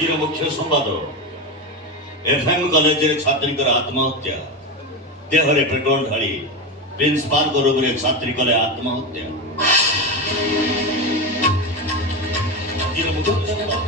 ଆଜିର ମୁଖ୍ୟ ସମ୍ବାଦ ଏଫ୍ଏମ୍ କଲେଜରେ ଛାତ୍ରୀଙ୍କର ଆତ୍ମହତ୍ୟା। ଦେହରେ ପେଟ୍ରୋଲ ଢାଳି ପ୍ରିନ୍ସିପାଲଙ୍କ ରୁମରେ ଛାତ୍ରୀ କଲେ ଆତ୍ମହତ୍ୟା। ଆଜିର ମୁଖ୍ୟ ସମ୍ବାଦ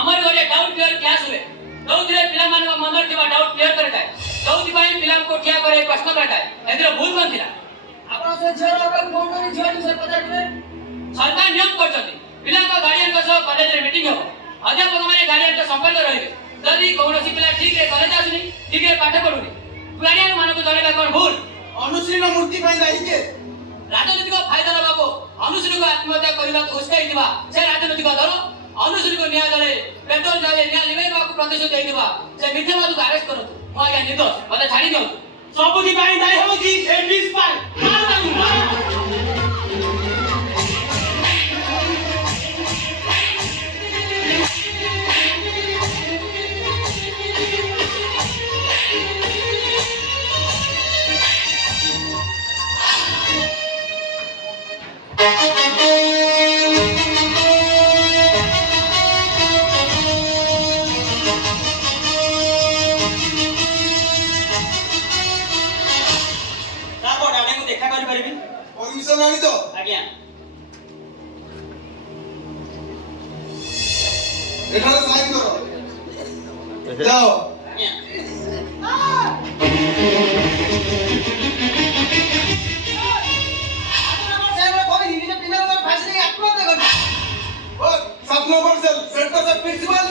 আমার ঘরে ডাউট ক্লিয়ার ক্লাস हुए দৌদিরে পিলাମାନଙ୍କ ମନରେ ଥିବା ডাউট କ୍ଲିୟର କରିଥାଏ ଦୌଦିପାଇଁ ପିଲାଙ୍କୁ ଠିଆ କରି ପ୍ରଶ୍ନ କରିଥାଏ ଏଥିରେ ଭୁଲ କଣ ଥିଲା ଆପଣ ସେ ଝିଅର ଫୋନ କରି ଝିଅ ବିଷୟରେ ପଚାରିବେ ସରକାର ନିୟମ କରିଛନ୍ତି ପିଲାଙ୍କ ଗାର୍ଡିଆନଙ୍କ ସହ କଲେଜରେ ମିଟିଂ ହେବ ଅଧ୍ୟାପକମାନେ ଗାର୍ଡିଆନଙ୍କ ସମ୍ପର୍କ ରହିବେ ଯଦି କୌଣସି ପିଲା ଠିକରେ କଲେଜ ଆସୁନି ଠିକରେ ପାଠ ପଢୁନି ଗାର୍ଡିଆନ ମାନଙ୍କୁ ଜଣାଇବା କଣ ଭୁଲ ଅନୁଶ୍ରୀଙ୍କ ମୃତ୍ୟୁ ପାଇଁ ଦାୟୀ କିଏ ରାଜନୈତିକ ଫାଇଦା ନେବାକୁ ଅନୁଶ୍ରୀଙ୍କୁ ଆତ୍ମହତ୍ୟା କରିବାକୁ ଉସ୍କାଇଥିବା ସେ ରାଜନୈତିକ ଦଳ ଅନୁଶ୍ରୀଙ୍କୁ ନିଆଁ ଜଳେ ପେଟ୍ରୋଲ ଜଳେ ନିଆଁ ଲିଭେଇବାକୁ ପ୍ରତିଶୋଧ ଦେଇଥିବା ସେ ମିଥ୍ୟାବାଦୀକୁ ଆରେଷ୍ଟ କରନ୍ତୁ ମୁଁ ଆଜ୍ଞା ନିର୍ଦ୍ଦୋଷ ମୋତେ ଛାଡ଼ି ଦିଅନ୍ତୁ ସବୁଥିପାଇଁ ଦାୟୀ ହେଉଛି ଏ ପ୍ରିନ୍ସିପାଲ ଆଜ୍ଞା ଏଠାରେ ସାଇନ୍ କର ଯାଅ ଆଜ୍ଞା सात नंबर सेल सेंटर से प्रिंसिपल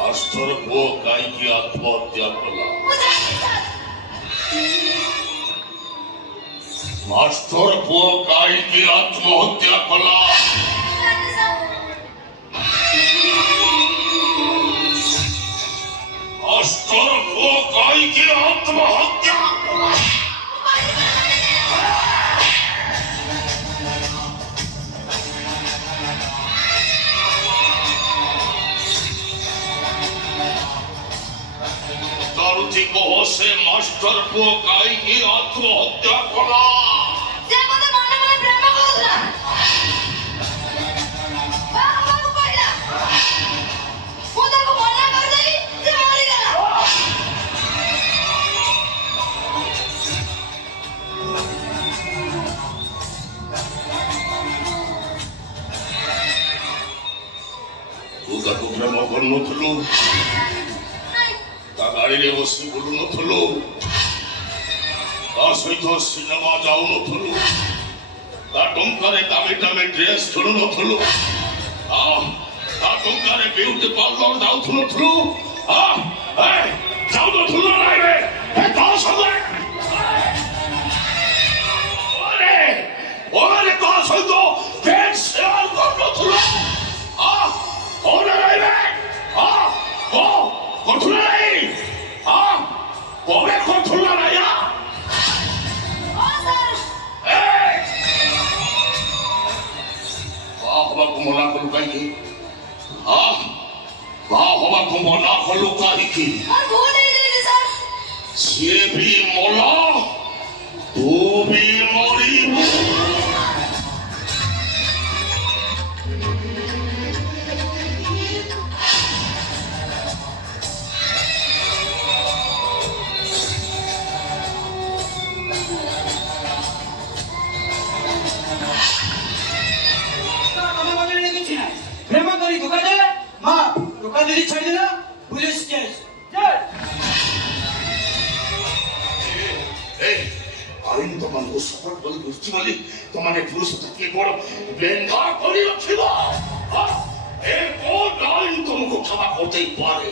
ମାଷ୍ଟର ପୁଅ କାହିଁକି ଆତ୍ମହତ୍ୟା କଲା ମାଷ୍ଟର ପୁଅ କାହିଁକି ଆତ୍ମହତ୍ୟା କଲା ମାଷ୍ଟର ପୁଅ କାହିଁକି ଆତ୍ମହତ୍ୟା କଲା कहो से मास्टर को काई की आत्महत्या कला से मते मने मने प्रेम करला बाबा को कहला खुदा को मना कर देली से मरी गला तू ताको प्रेम करनथलु ता गाड़ी रे बसी बुलुनथलु ତା ସହିତ ସିନେମା ଯାଉନଥିଲୁ, ତା ଟଙ୍କାରେ ଦାମୀ ଦାମୀ ଡ୍ରେସ୍ କିଣୁନଥିଲୁ, ତା ଟଙ୍କାରେ ବିୟୁଟି ପାର୍ଲର ଯାଉନଥିଲୁ, ଯାଉନଥିଲୁ ନାଇଁରେ ତା ସଙ୍ଗେ ଓରେ ତା ସହିତ ବେଡ୍ ସେୟାର କରୁନଥିଲୁ, କରୁଥିଲୁ ନାଇଁ, କବେ କରୁଥିଲୁ ନା ନାଇଁ? ହଁ ସାର୍ ବାହା ହବାକୁ ମନା କଲୁ କାହିଁକି? ବାହା ହବାକୁ ମନା କଲୁ କାହିଁକି? ମୋର ଭୁଲ ହେଇଯାଇଛି ସାର୍ ସିଏ ବି ମଲା, ତୁ ବି ମରିବୁ। প্রেম করি ধোকা দেয় মা দোকান দিদি ছাড়ি না পুলিশ কেস আইন তোমাকে সফল করে বুঝছি বলি তোমাকে পুরুষ থাকলে বড় লেঙ্গা করে রখিব। এর কোন আইন তোমাকে ক্ষমা করতেই পারে?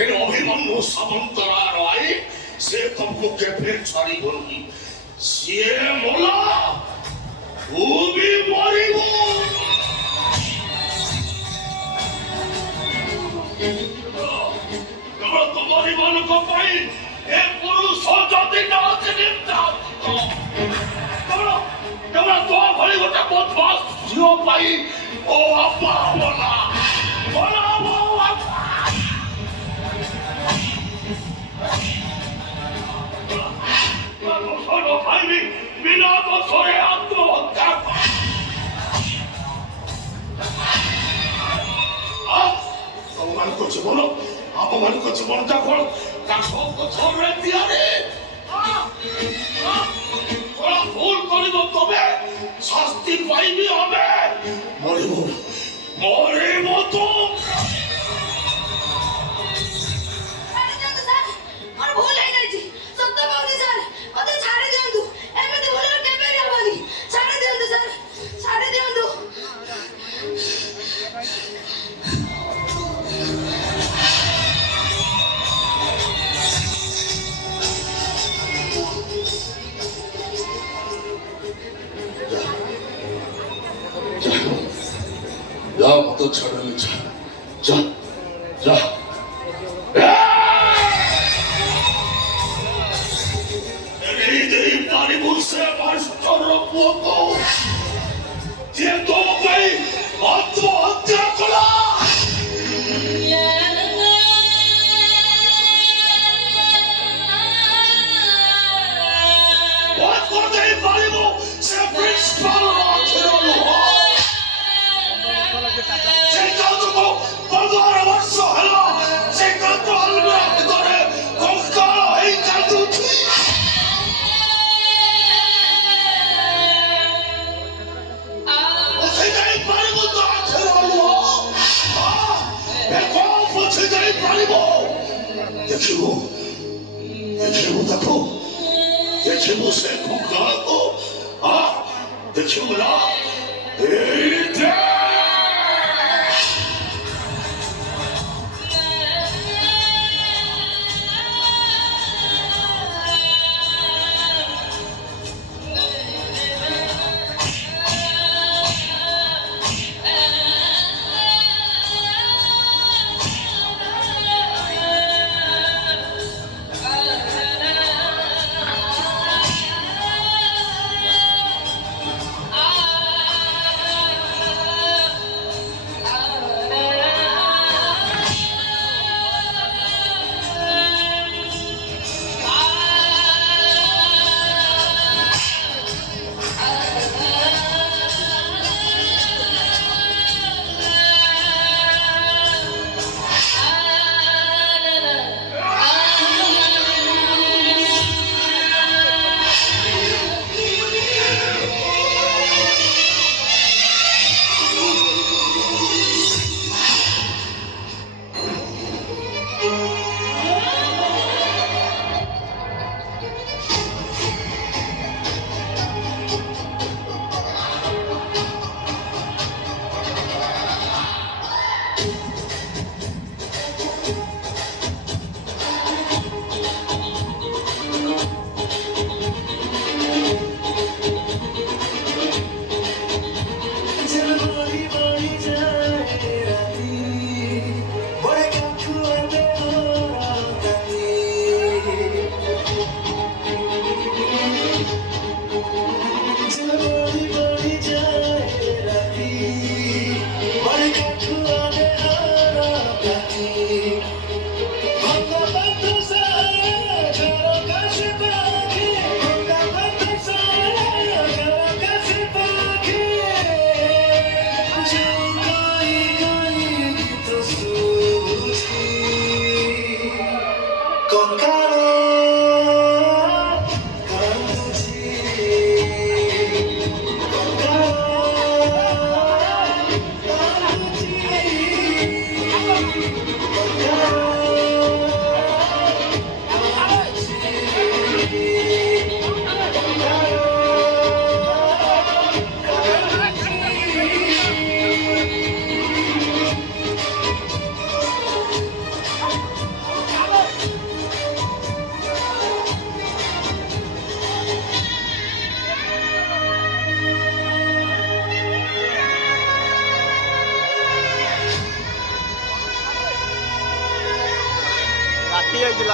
এর অভিমন্যু সামন্তরার আইন সে তোমাকে কেফে ছাড়িবনি। সে মোলা, তুমি মরিব। তোমারি মানুষ পাই এ পুরুষ যদি না আছে তোমরা তো ভরি গোটা বদমাস ঝিও পাই ও আপা বলা বলা আপা শোনো ভাইবি বিনা বছরে আত্মহত্যা অপমান করছে বলো, অপমান করছে বলো, যখন তার সব ধরে দিয়ারে ওরা ভুল করিব তবে শাস্তি পাইবি হবে। মরিব মরিব তো ছাড়ি দিଅନ୍ତୁ ସାର୍ ମୋର ଭୁଲ ହେଇଯାଇଛି ସତ କହୁଛି ସାର୍ ମତେ ଛାଡି ଦିଅନ୍ତୁ ଏମିତି ଭୁଲ କେବେ ବି ହବନି ଛାଡି ଦିଅନ୍ତୁ ସାର୍ ଛାଡି ଦିଅନ୍ତୁ যা মতো ছাড়লে যা যা পারিব সে মাস্টার পুয়ো যে তোমাকে আত্মহত্যা করা করতেই পারিব সে প্রিন্সিপাল ଦେଖିବୁ ଦେଖିବୁ ତାକୁ ଦେଖିବୁ ସେ କୁକୁରକୁ ଦେଖିବୁ ନା ଏଇଟା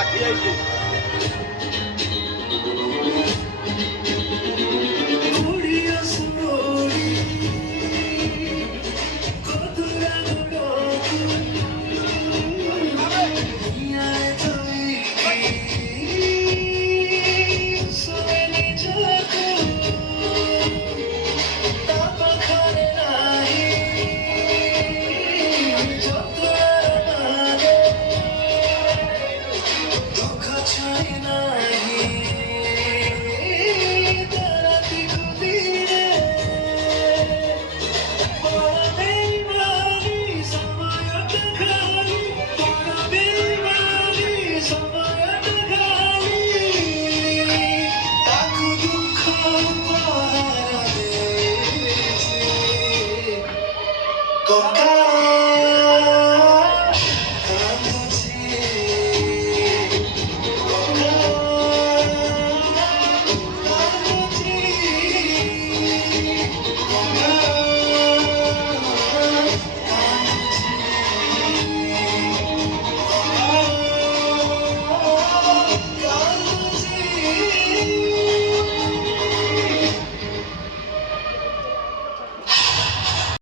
ବାକି ଯାଇଛି